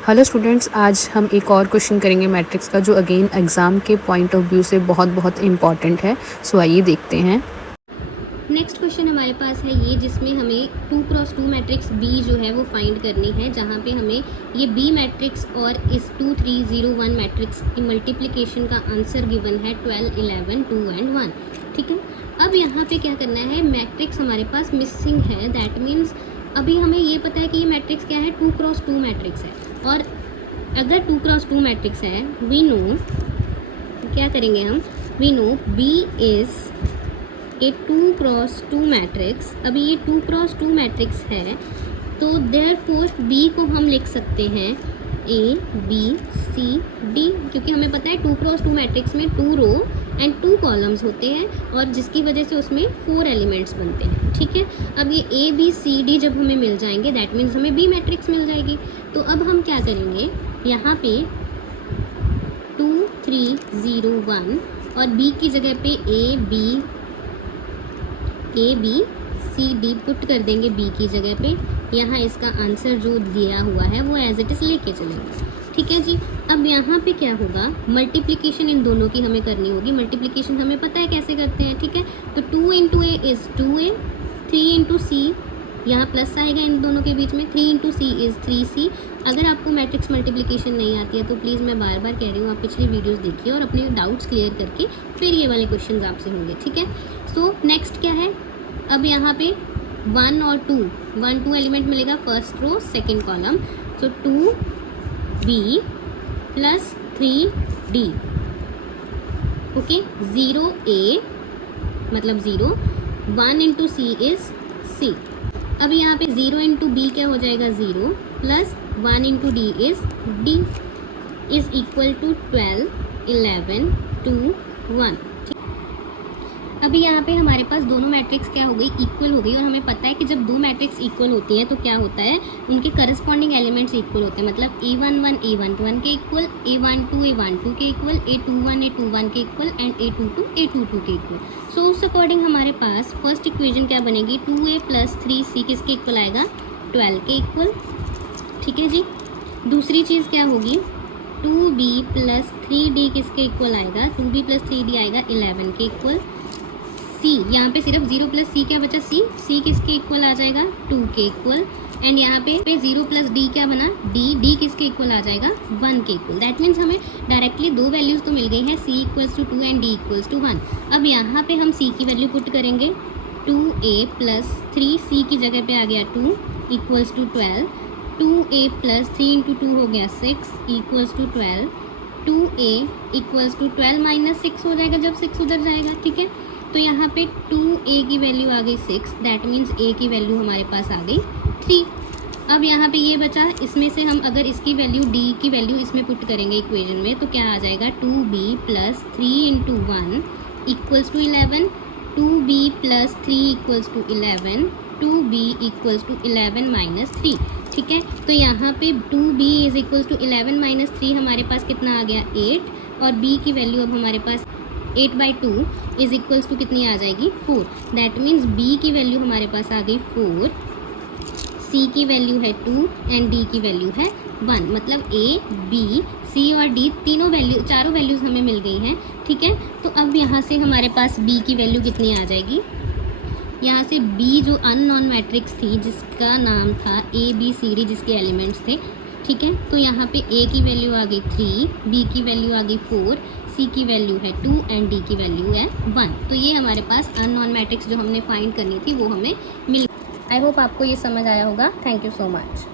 Hello students, आज हम एक और क्वेश्चन करेंगे मैट्रिक्स का, जो अगेन एग्ज़ाम के पॉइंट ऑफ व्यू से बहुत इम्पॉर्टेंट है। सो आइए देखते हैं। नेक्स्ट क्वेश्चन हमारे पास है ये, जिसमें हमें 2x2 मैट्रिक्स बी जो है वो फाइंड करनी है, जहाँ पे हमें ये बी मैट्रिक्स और इस 2 3 0 1 मैट्रिक्स की मल्टीप्लिकेशन का आंसर गिवन है 12 11 2 एंड 1। ठीक है, अब यहाँ पे क्या करना है, मैट्रिक्स हमारे पास मिसिंग है। दैट मीन्स अभी हमें ये पता है कि ये मैट्रिक्स क्या है, 2x2 मैट्रिक्स है। और अगर 2x2 मैट्रिक्स है, वी नो क्या करेंगे हम, we know B is a 2x2 matrix. अभी ये 2x2 मैट्रिक्स है, तो देयरफॉर बी को हम लिख सकते हैं ए बी सी डी, क्योंकि हमें पता है 2x2 मैट्रिक्स में 2 रो एंड 2 कॉलम्स होते हैं, और जिसकी वजह से उसमें 4 एलिमेंट्स बनते हैं। ठीक है, अब ये ए बी सी डी जब हमें मिल जाएंगे, दैट मीन्स हमें बी मैट्रिक्स मिल जाएगी। तो अब हम क्या करेंगे, यहाँ पे 2 3 0 1 और बी की जगह पे A B C D put कर देंगे बी की जगह पे। यहाँ इसका आंसर जो दिया हुआ है वो एज इट इज़ लेके चलेंगे। ठीक है जी, अब यहाँ पे क्या होगा, मल्टीप्लिकेशन इन दोनों की हमें करनी होगी। मल्टीप्लिकेशन हमें पता है कैसे करते हैं। ठीक है, तो 2 into A is 2a, 3 into C, यहाँ प्लस आएगा इन दोनों के बीच में, 3 इंटू सी इज़ 3c। अगर आपको मैट्रिक्स मल्टीप्लिकेशन नहीं आती है तो प्लीज़ मैं बार बार कह रही हूँ, आप पिछली वीडियोस देखिए और अपने डाउट्स क्लियर करके फिर ये वाले क्वेश्चन आपसे होंगे। ठीक है, सो नेक्स्ट क्या है, अब यहाँ पे 1 और 2, 1 2 एलिमेंट मिलेगा फर्स्ट रो सेकेंड कॉलम। सो 2b plus 3d, okay, 0a मतलब 0, 1 इंटू सी इज़ c। अब यहाँ पे 0 इंटू बी क्या हो जाएगा, 0 plus 1 into D is d is equal to 12 11 2 1। अभी यहाँ पे हमारे पास दोनों मैट्रिक्स क्या हो गई, इक्वल हो गई। और हमें पता है कि जब दो मैट्रिक्स इक्वल होती हैं तो क्या होता है, उनके करस्पॉन्डिंग एलिमेंट्स इक्वल होते हैं। मतलब a11 a12 के इक्वल, a12 a12 के इक्वल, a21 a21 के इक्वल एंड a22 a22 के इक्वल। सो उस अकॉर्डिंग हमारे पास फर्स्ट इक्वेशन क्या बनेगी, 2a प्लस 3c किसके इक्वल आएगा, 12 के इक्वल। ठीक है जी, दूसरी चीज़ क्या होगी, 2b प्लस 3d किसके इक्वल आएगा, 2b प्लस 3d आएगा 11 के इक्वल। सी, यहाँ पे सिर्फ 0 प्लस सी क्या बचा, सी किसके इक्वल आ जाएगा, 2 के इक्वल। एंड यहाँ पे 0 प्लस डी क्या बना, डी किसके इक्वल आ जाएगा, 1 के इक्वल। दैट मीन्स हमें डायरेक्टली दो वैल्यूज़ तो मिल गई हैं, C equals to 2 and D equals to 1। अब यहाँ पे हम सी की वैल्यू पुट करेंगे, 2a प्लस 3c की जगह पे आ गया 2 equals to 12, 2a plus 3 into 2 हो गया 6 equals to 12, 2a equals to 12 minus 6 हो जाएगा जब 6 उधर जाएगा। ठीक है, तो यहाँ पे 2a की वैल्यू आ गई 6, दैट मीन्स a की वैल्यू हमारे पास आ गई 3। अब यहाँ पे ये बचा, इसमें से हम अगर इसकी वैल्यू d की वैल्यू इसमें पुट करेंगे इक्वेशन में, तो क्या आ जाएगा, 2b plus 3 into 1 equals to 11, 2b plus 3 equals to 11, 2b equals to 11 minus 3। ठीक है, तो यहाँ पे 2b is equals to 11 minus 3 हमारे पास कितना आ गया, 8, और b की वैल्यू अब हमारे पास 8/2 इज इक्वल्स टू कितनी आ जाएगी, 4। दैट मीन्स b की वैल्यू हमारे पास आ गई 4, c की वैल्यू है 2 एंड d की वैल्यू है 1। मतलब a b c और d चारों वैल्यूज़ हमें मिल गई हैं। ठीक है, तो अब यहाँ से हमारे पास b की वैल्यू कितनी आ जाएगी, यहाँ से b जो अननोन मैट्रिक्स थी जिसका नाम था a b c d, जिसके एलिमेंट्स थे। ठीक है, तो यहाँ पे a की वैल्यू आ गई 3, b की वैल्यू आ गई 4, c की वैल्यू है 2 एंड d की वैल्यू है 1। तो ये हमारे पास अननोन मैट्रिक्स जो हमने फाइंड करनी थी वो हमें मिल। आई होप आपको ये समझ आया होगा। Thank you so much.